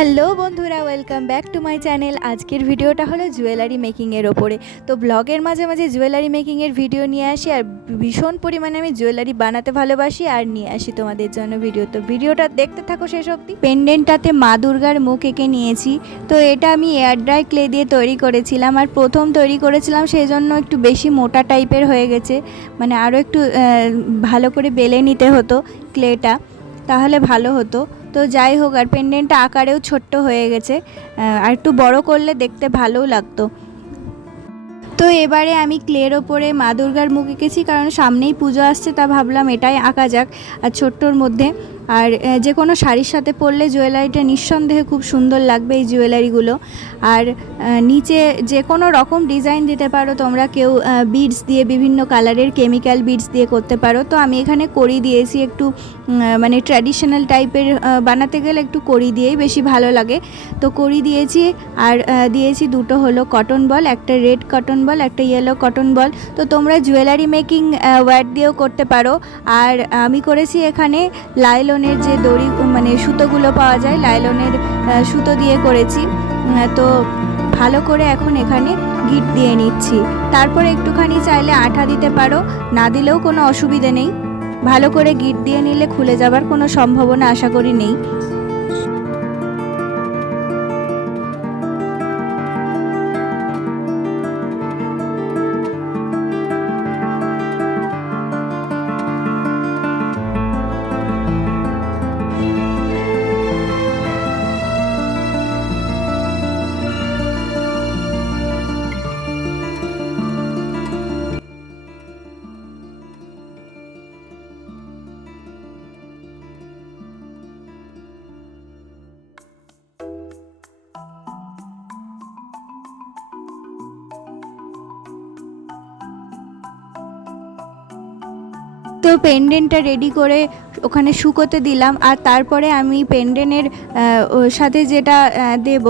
Hello বন্ধুরা, welcome back to my channel. আজকের ভিডিওটা হলো জুয়েলারি মেকিংয়ের ওপরে। তো ব্লগের মাঝে মাঝে জুয়েলারি মেকিংয়ের ভিডিও নিয়ে আসি, আর ভীষণ পরিমাণে আমি জুয়েলারি বানাতে ভালোবাসি আর নিয়ে আসি তোমাদের জন্য ভিডিও। তো ভিডিওটা দেখতে থাকো শেষ অবধি। পেন্ডেন্টটাতে মা দুর্গার মুখ এঁকে নিয়েছি। তো এটা আমি এয়ার ড্রাই ক্লে দিয়ে তৈরি করেছিলাম, আর প্রথম তৈরি করেছিলাম সেই জন্য একটু বেশি মোটা টাইপের হয়ে গেছে, মানে আরও একটু ভালো করে বেলে নিতে হতো ক্লেটা, তাহলে ভালো হতো। তো যাই হোক, আর পেন্ডেন্টটা আকারেও ছোট্ট হয়ে গেছে, আর একটু বড় করলে দেখতে ভালোও লাগতো। তো এবারে আমি ক্লের ওপরে মা দুর্গার মুখ এঁকেছি, কারণ সামনেই পুজো আসছে, তা ভাবলাম এটাই আঁকা যাক আর ছোট্টর মধ্যে। আর যে কোনো শাড়ির সাথে পরলে জুয়েলারিটা নিঃসন্দেহে খুব সুন্দর লাগবে এই জুয়েলারিগুলো। আর নিচে যে কোনো রকম ডিজাইন দিতে পারো তোমরা, কেউ বিডস দিয়ে, বিভিন্ন কালারের কেমিক্যাল বিডস দিয়ে করতে পারো। তো আমি এখানে কড়ি দিয়েছি, একটু মানে ট্র্যাডিশনাল টাইপের বানাতে গেলে একটু কড়ি দিয়েই বেশি ভালো লাগে। তো কড়ি দিয়েছি, আর দিয়েছি দুটো হলো কটন বল, একটা রেড কটন বল, একটা ইয়েলো কটন বল। তো তোমরা জুয়েলারি মেকিং ওয়্যার দিয়েও করতে পারো। আর আমি করেছি এখানে লাইলনের যে দড়ি, মানে সুতোগুলো পাওয়া যায়, লাইলনের সুতো দিয়ে করেছি। তো ভালো করে এখন এখানে গিট দিয়ে নিচ্ছি। তারপরে একটুখানি চাইলে আঠা দিতে পারো, না দিলেও কোনো অসুবিধে নেই। ভালো করে গিট দিয়ে নিলে খুলে যাবার কোনো সম্ভাবনা আশা করি নেই। তো পেন্ডেন্টটা রেডি করে ওখানে শুকোতে দিলাম, আর তারপরে আমি পেন্ডেন্টের সাথে যেটা দেব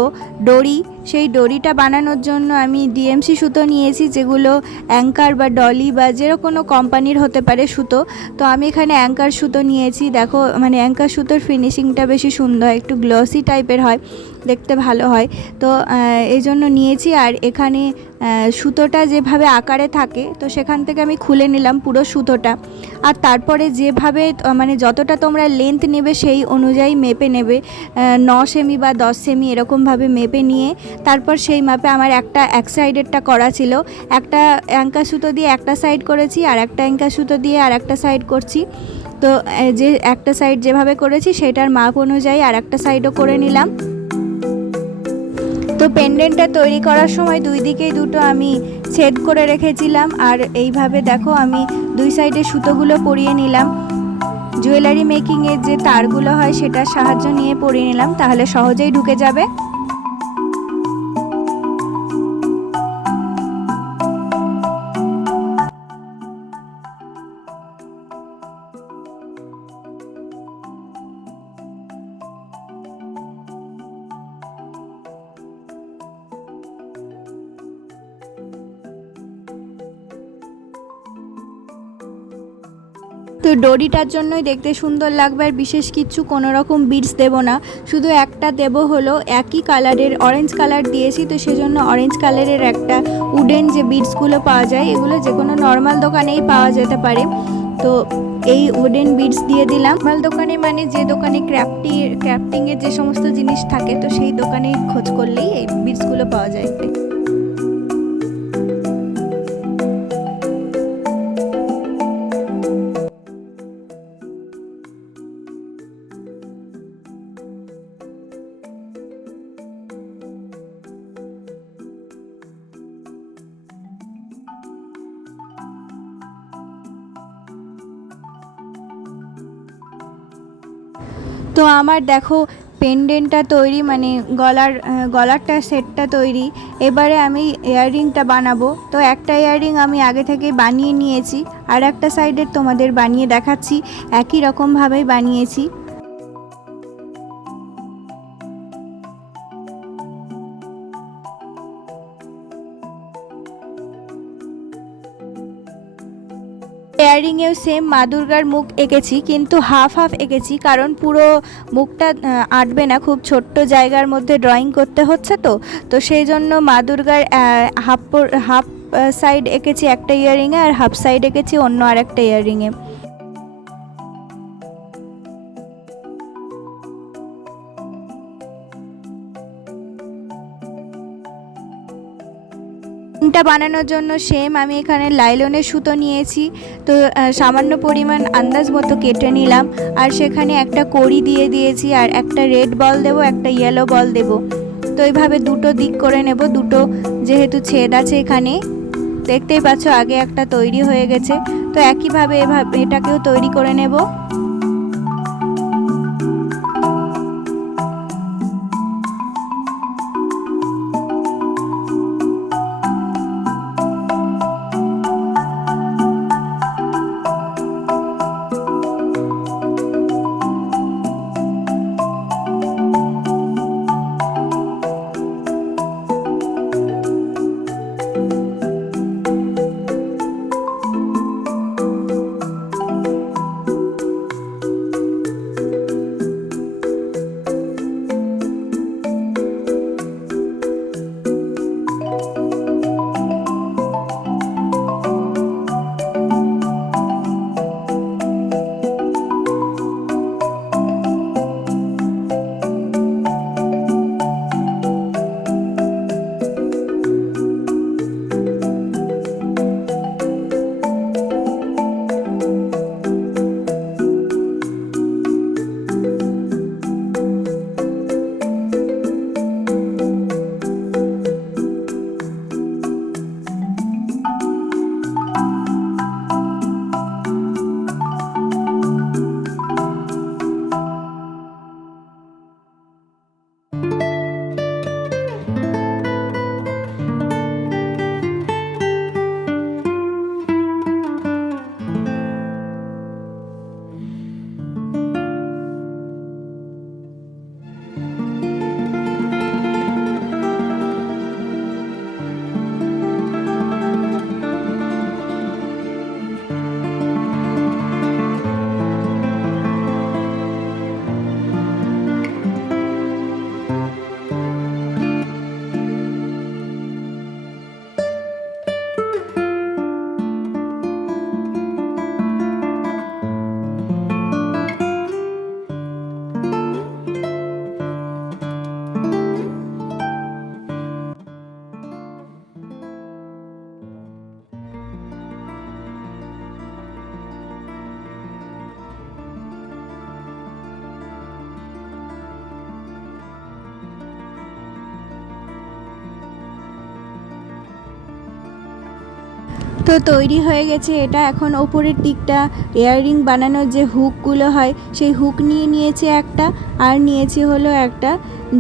ডরি, সেই ডরিটা বানানোর জন্য আমি ডিএমসি সুতো নিয়েছি, যেগুলো অ্যাঙ্কার বা ডলি বা যে কোনো কোম্পানির হতে পারে সুতো। তো আমি এখানে অ্যাঙ্কার সুতো নিয়েছি। দেখো, মানে অ্যাঙ্কার সুতোর ফিনিশিংটা বেশি সুন্দর, একটু গ্লসি টাইপের হয়, দেখতে ভালো হয়। তো এই জন্য নিয়েছি। আর এখানে সুতোটা যেভাবে আকারে থাকে, তো সেখান থেকে আমি খুলে নিলাম পুরো সুতোটা। আর তারপরে যেভাবে, মানে যতটা তোমরা লেন্থ নেবে সেই অনুযায়ী মেপে নেবে, 9 সেমি বা 10 সেমি এরকমভাবে মেপে নিয়ে তারপর সেই মাপে আমার এক সাইডেরটা করা ছিল। একটা অ্যাঙ্কার সুতো দিয়ে একটা সাইড করেছি, আর একটা অ্যাঙ্কার সুতো দিয়ে আর একটা সাইড করছি। তো যে একটা সাইড যেভাবে করেছি সেটার মাপ অনুযায়ী আর একটা সাইডও করে নিলাম। তো পেন্ডেন্টটা তৈরি করার সময় দুই দিকেই দুটো আমি ছেদ করে রেখেছিলাম, আর এইভাবে দেখো আমি দুই সাইডে সুতোগুলো পরিয়ে নিলাম। জুয়েলারি মেকিংয়ের যে তারগুলো হয় সেটার সাহায্য নিয়ে পরিয়ে নিলাম, তাহলে সহজেই ঢুকে যাবে। তো ডরিটার জন্যই দেখতে সুন্দর লাগবে, আর বিশেষ কিছু কোনো রকম বিডস দেবো না, শুধু একটা দেবো হলো একই কালারের অরেঞ্জ কালার দিয়েছি, তো সেজন্য অরেঞ্জ কালারের একটা উডেন যে বিডসগুলো পাওয়া যায়, এগুলো যে কোনো নর্মাল দোকানেই পাওয়া যেতে পারে। তো এই উডেন বিডস দিয়ে দিলাম। নর্মাল দোকানে মানে যে দোকানে ক্রাফটিংয়ের যে সমস্ত জিনিস থাকে, তো সেই দোকানে খোঁজ করলেই এই বিডসগুলো পাওয়া যায়। তো আমার দেখো পেন্ডেন্টটা তৈরি, মানে গলারটা সেটটা তৈরি। এবারে আমি ইয়াররিংটা বানাবো। তো একটা ইয়াররিং আমি আগে থেকে বানিয়ে নিয়েছি, আর একটা সাইডের তোমাদের বানিয়ে দেখাচ্ছি, একই রকমভাবেই বানিয়েছি। ইয়াররিংয়েও সেম মা দুর্গার মুখ এঁকেছি, কিন্তু হাফ হাফ এঁকেছি, কারণ পুরো মুখটা আঁটবে না, খুব ছোট্ট জায়গার মধ্যে ড্রয়িং করতে হচ্ছে। তো সেই জন্য মা দুর্গার হাফ হাফ সাইড এঁকেছি একটা ইয়াররিংয়ে, আর হাফ সাইড এঁকেছি অন্য আরেকটা ইয়াররিংয়ে। টা বানানোর জন্য সেম আমি এখানে লাইলনের সুতো নিয়েছি, তো সামান্য পরিমাণ আন্দাজ মতো কেটে নিলাম, আর সেখানে একটা কড়ি দিয়ে দিয়েছি, আর একটা রেড বল দেবো, একটা ইয়েলো বল দেবো। তো এইভাবে দুটো দিক করে নেব, দুটো যেহেতু ছেদ আছে এখানে, দেখতেই পাচ্ছ আগে একটা তৈরি হয়ে গেছে। তো একইভাবে এটাকেও তৈরি করে নেব। তো তৈরি হয়ে গেছে এটা। এখন ওপরের দিকটা ইয়াররিং বানানোর যে হুকগুলো হয় সেই হুক নিয়েছি একটা, আর নিয়েছি হলো একটা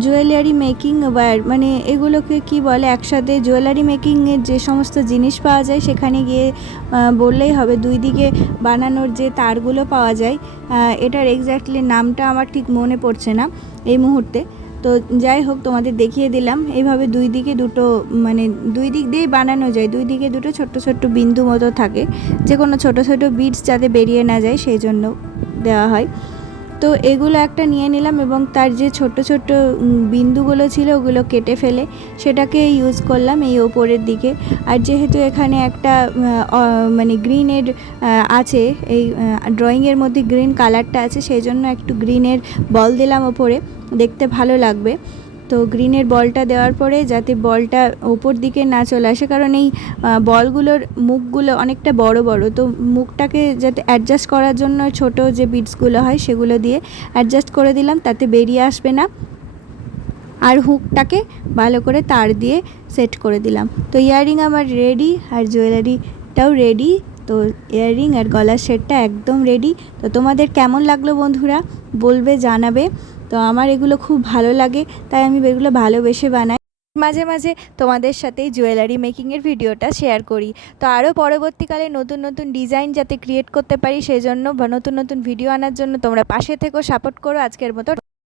জুয়েলারি মেকিং ওয়্যার, মানে এগুলোকে কি বলে একসাথে জুয়েলারি মেকিংয়ের যে সমস্ত জিনিস পাওয়া যায় সেখানে গিয়ে বললেই হবে, দুই দিকে বানানোর যে তারগুলো পাওয়া যায়, এটার এক্স্যাক্টলি নামটা আমার ঠিক মনে পড়ছে না এই মুহূর্তে। তো যাই হোক, তোমাদের দেখিয়ে দিলাম। এইভাবে দুই দিকে দুটো, মানে দুই দিক দিয়েই বানানো যায়, দুই দিকে দুটো ছোট্ট ছোট্ট বিন্দু মতো থাকে, যে কোনো ছোট ছোট বিটস যাতে বেরিয়ে না যায় সেই জন্য দেওয়া হয়। তো এগুলো একটা নিয়ে নিলাম, এবং তার যে ছোট্ট ছোট্ট বিন্দুগুলো ছিল ওগুলো কেটে ফেলে সেটাকে ইউজ করলাম এই ওপরের দিকে। আর যেহেতু এখানে একটা মানে গ্রিনের আছে, এই ড্রয়িংয়ের মধ্যে গ্রিন কালারটা আছে, সেই জন্য একটু গ্রিনের বল দিলাম ওপরে, দেখতে ভালো লাগবে। তো গ্রিনের বলটা দেওয়ার পরে যাতে বলটা ওপর দিকে না চলে আসে, কারণ এই বলগুলোর মুখগুলো অনেকটা বড় বড়, তো মুখটাকে যাতে অ্যাডজাস্ট করার জন্য ছোট যে বিটসগুলো হয় সেগুলো দিয়ে অ্যাডজাস্ট করে দিলাম, তাতে বেরিয়ে আসবে না। আর হুকটাকে ভালো করে তার দিয়ে সেট করে দিলাম। তো ইয়াররিং আমার রেডি, আর জুয়েলারিটাও রেডি। তো ইয়াররিং আর গলার সেটটা একদম রেডি। তো তোমাদের কেমন লাগলো বন্ধুরা বলবে, জানাবে। তো আমার এগুলো খুব ভালো লাগে, তাই আমি এগুলো ভালোবেসে বানাই। মাঝে মাঝে তোমাদের সাথে জুয়েলারি মেকিংয়ের ভিডিওটা শেয়ার করি। তো আরও পরবর্তীকালে নতুন নতুন ডিজাইন যাতে ক্রিয়েট করতে পারি, সেই জন্য বা নতুন নতুন ভিডিও আনার জন্য তোমরা পাশে থেকো, সাপোর্ট করো। আজকের মতো